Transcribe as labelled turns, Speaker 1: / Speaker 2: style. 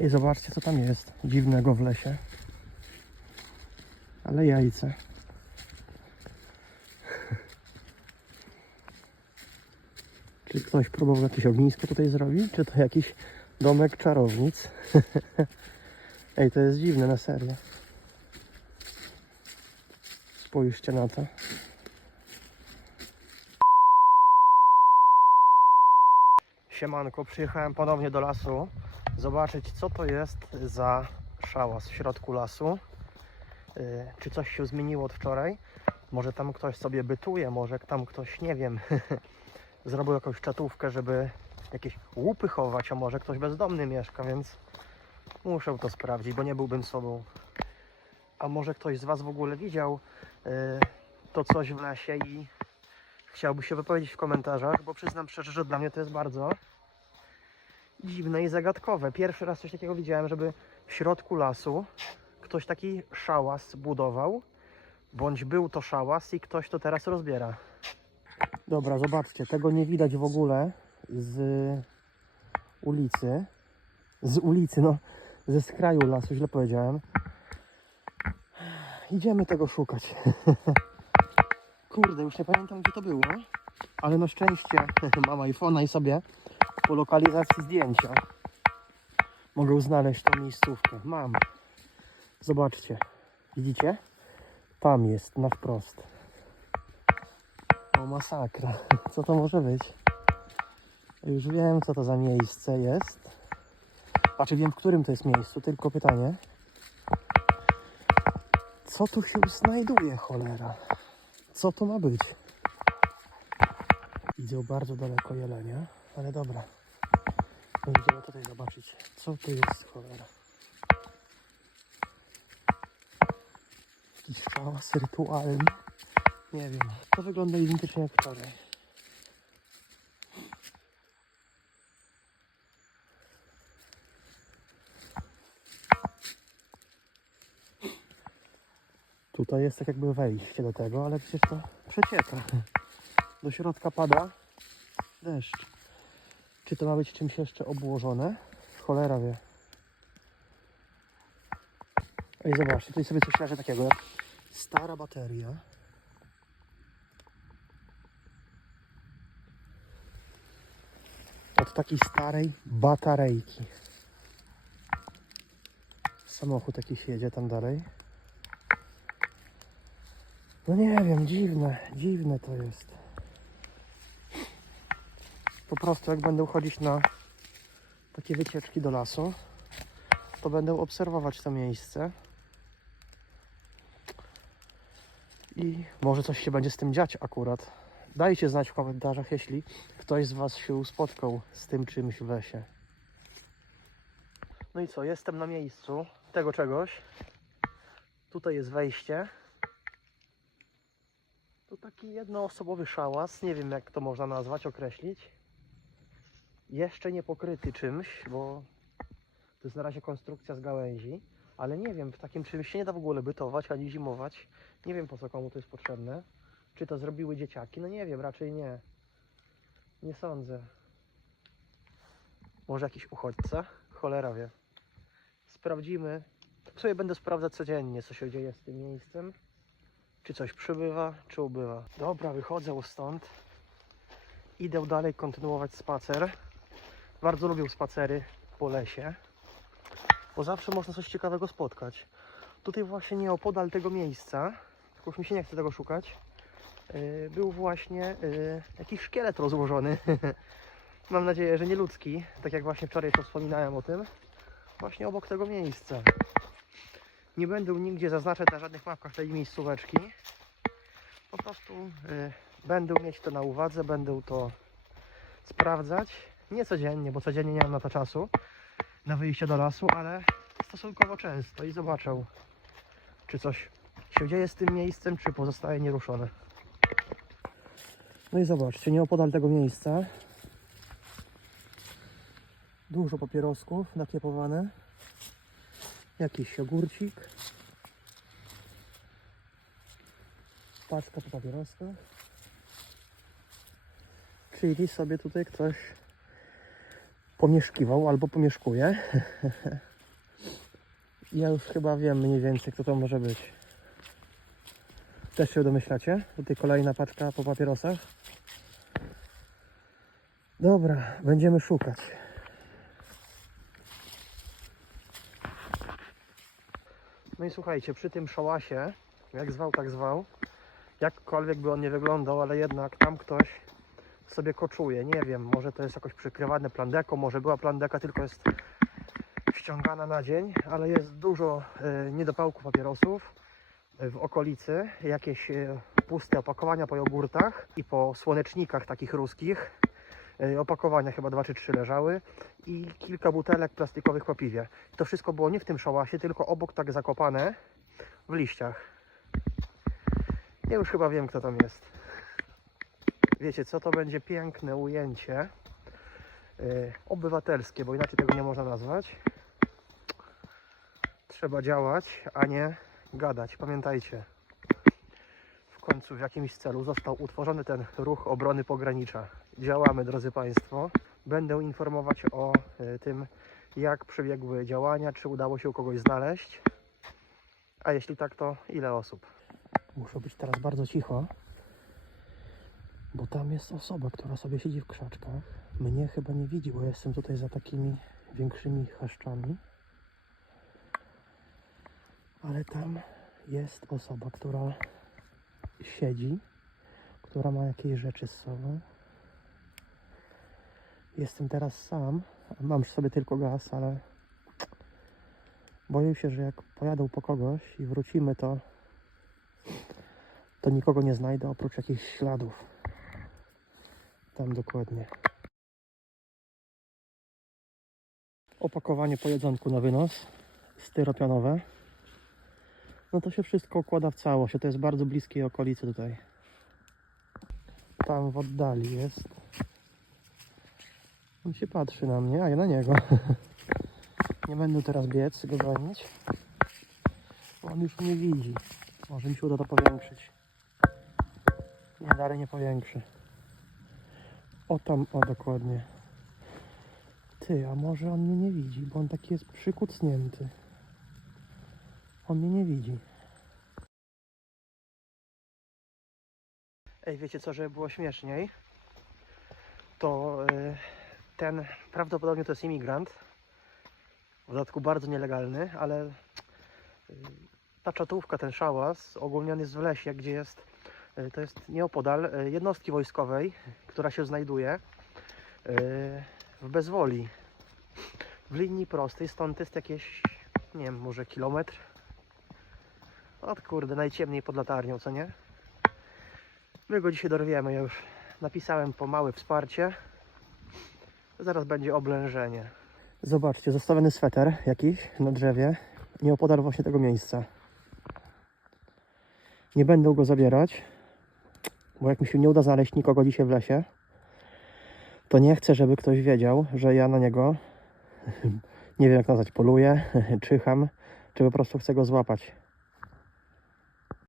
Speaker 1: I zobaczcie co tam jest dziwnego w lesie. Ale jajce. Czy ktoś próbował jakieś ognisko tutaj zrobić? Czy to jakiś domek czarownic? Ej, to jest dziwne, na serio. Spójrzcie na to. Siemanko, przyjechałem ponownie do lasu zobaczyć co to jest za szałas w środku lasu. Yy, czy coś się zmieniło od wczoraj? Może tam ktoś sobie bytuje, może tam ktoś, nie wiem, zrobił jakąś czatówkę, żeby jakieś łupy chować, a może ktoś bezdomny mieszka, więc muszę to sprawdzić, bo nie byłbym sobą. A może ktoś z Was w ogóle widział yy, to coś w lesie i chciałby się wypowiedzieć w komentarzach, bo przyznam szczerze, że dla mnie to jest bardzo dziwne i zagadkowe. Pierwszy raz coś takiego widziałem, żeby w środku lasu ktoś taki szałas budował, bądź był to szałas i ktoś to teraz rozbiera. Dobra, zobaczcie, tego nie widać w ogóle z ulicy. Z ulicy, no, ze skraju lasu, źle powiedziałem. Idziemy tego szukać. Kurde, już nie pamiętam gdzie to było, ale na szczęście mam iPhone'a i sobie po lokalizacji zdjęcia mogę znaleźć tą miejscówkę. Mam. Zobaczcie. Widzicie? Tam jest, na wprost. O masakra. Co to może być? Już wiem, co to za miejsce jest. Znaczy wiem, w którym to jest miejscu, tylko pytanie. Co tu się znajduje, cholera? Co to ma być? Widzę bardzo daleko jelenia, ale dobra. Będziemy tutaj zobaczyć, co to jest cholera. Jakiś szałas rytualny. Nie wiem. To wygląda identycznie jak wczoraj. Tutaj jest tak jakby wejście do tego, ale przecież to przecieka. Do środka pada deszcz. Czy to ma być czymś jeszcze obłożone? Cholera wie. Ej, zobaczcie, tutaj sobie coś leży takiego jak stara bateria. Od takiej starej batarejki. Samochód jakiś jedzie tam dalej. No nie wiem, dziwne, dziwne to jest. Po prostu jak będę chodzić na takie wycieczki do lasu, to będę obserwować to miejsce. I może coś się będzie z tym dziać akurat. Dajcie znać w komentarzach, jeśli ktoś z Was się spotkał z tym czymś w lesie. No i co, jestem na miejscu tego czegoś. Tutaj jest wejście. To taki jednoosobowy szałas, nie wiem jak to można nazwać, określić. Jeszcze nie pokryty czymś, bo to jest na razie konstrukcja z gałęzi, ale nie wiem, w takim czymś się nie da w ogóle bytować ani zimować. Nie wiem po co komu to jest potrzebne. Czy to zrobiły dzieciaki? No nie wiem, raczej nie. Nie sądzę. Może jakiś uchodźca? Cholera wie. Sprawdzimy. W sobie będę sprawdzać codziennie, co się dzieje z tym miejscem. Czy coś przybywa, czy ubywa. Dobra, wychodzę stąd. Idę dalej kontynuować spacer. Bardzo lubię spacery po lesie, bo zawsze można coś ciekawego spotkać. Tutaj właśnie nieopodal tego miejsca, tylko już mi się nie chce tego szukać, yy, był właśnie yy, jakiś szkielet rozłożony. Mam nadzieję, że nie ludzki, tak jak właśnie wczoraj to wspominałem o tym. Właśnie obok tego miejsca. Nie będę nigdzie zaznaczać na żadnych mapkach tej miejscóweczki. Po prostu yy, będę mieć to na uwadze, będę to sprawdzać. Nie codziennie, bo codziennie nie mam na to czasu na wyjście do lasu, ale stosunkowo często i zobaczę, czy coś się dzieje z tym miejscem, czy pozostaje nieruszone. No i zobaczcie, nieopodal tego miejsca. Dużo papierosków nakiepowane, jakiś ogórcik, paczka po papieroskach, czyli sobie tutaj ktoś pomieszkiwał albo pomieszkuje. ja już chyba wiem mniej więcej, kto to może być. Też się domyślacie? Tutaj kolejna paczka po papierosach. Dobra, będziemy szukać. No i słuchajcie, przy tym szałasie, jak zwał, tak zwał, jakkolwiek by on nie wyglądał, ale jednak tam ktoś sobie koczuje. Nie wiem, może to jest jakoś przykrywane plandeko, może była plandeka, tylko jest ściągana na dzień, ale jest dużo e, niedopałków papierosów e, w okolicy, jakieś e, puste opakowania po jogurtach i po słonecznikach takich ruskich. Opakowania chyba dwa czy trzy leżały i kilka butelek plastikowych po piwie. To wszystko było nie w tym szałasie, tylko obok tak zakopane w liściach. Ja już chyba wiem, kto tam jest. Wiecie co, to będzie piękne ujęcie yy, obywatelskie, bo inaczej tego nie można nazwać. Trzeba działać, a nie gadać. Pamiętajcie, w końcu w jakimś celu został utworzony ten ruch obrony pogranicza. Działamy, drodzy Państwo. Będę informować o y, tym, jak przebiegły działania, czy udało się kogoś znaleźć. A jeśli tak, to ile osób? Muszę być teraz bardzo cicho, bo tam jest osoba, która sobie siedzi w krzaczkach. Mnie chyba nie widzi, bo jestem tutaj za takimi większymi chaszczami. Ale tam jest osoba, która siedzi, która ma jakieś rzeczy z sobą. Jestem teraz sam. Mam sobie tylko gaz, ale boję się, że jak pojadą po kogoś i wrócimy, to to nikogo nie znajdę oprócz jakichś śladów. Tam dokładnie. Opakowanie po jedzonku na wynos, styropianowe. No to się wszystko układa w całość, to jest bardzo bliskiej okolicy tutaj. Tam w oddali jest. On się patrzy na mnie, a ja na niego. Nie będę teraz biec, go gonić. On już mnie widzi. Może mi się uda to powiększyć. Nie, dalej nie powiększy. O tam, o dokładnie. Ty, a może on mnie nie widzi, bo on taki jest przykucnięty. On mnie nie widzi. Ej, wiecie co, żeby było śmieszniej? To y, ten prawdopodobnie to jest imigrant. W dodatku bardzo nielegalny, ale y, ta czatówka, ten szałas ogólnie on jest w lesie, gdzie jest, to jest nieopodal y, jednostki wojskowej, która się znajduje y, w Bezwoli. W linii prostej, stąd jest jakieś, nie wiem, może kilometr. O kurde, najciemniej pod latarnią, co nie? My go dzisiaj dorwiemy, ja już napisałem po małe wsparcie. Zaraz będzie oblężenie. Zobaczcie, zostawiony sweter jakiś na drzewie, nieopodal właśnie tego miejsca. Nie będę go zabierać, bo jak mi się nie uda znaleźć nikogo dzisiaj w lesie, to nie chcę, żeby ktoś wiedział, że ja na niego, nie wiem jak nazwać, poluję, czyham, czy po prostu chcę go złapać.